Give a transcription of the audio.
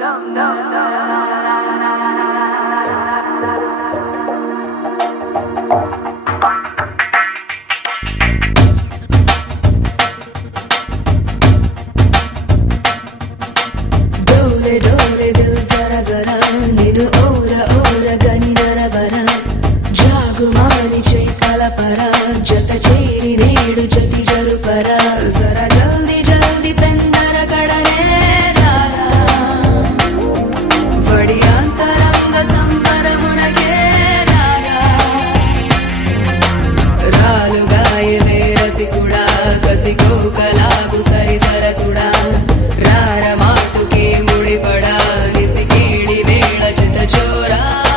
डोले डोले दिल जरा जरा निनु ओरा ओरा गनी नरवरा जागुमानी चैकल परा जत चेरी नेडु जति जरुपरा जरा जल्दी जल्दी पेंदर कड़ने रारा वडी अंतरंग संबरमुनगे रारा रालुगायवे रसिकुड़ा कसिकोकलागु सरि सरसुड़ा रार माटुके मुड़िपड़ा निसि केळि वेळ चित चोरा।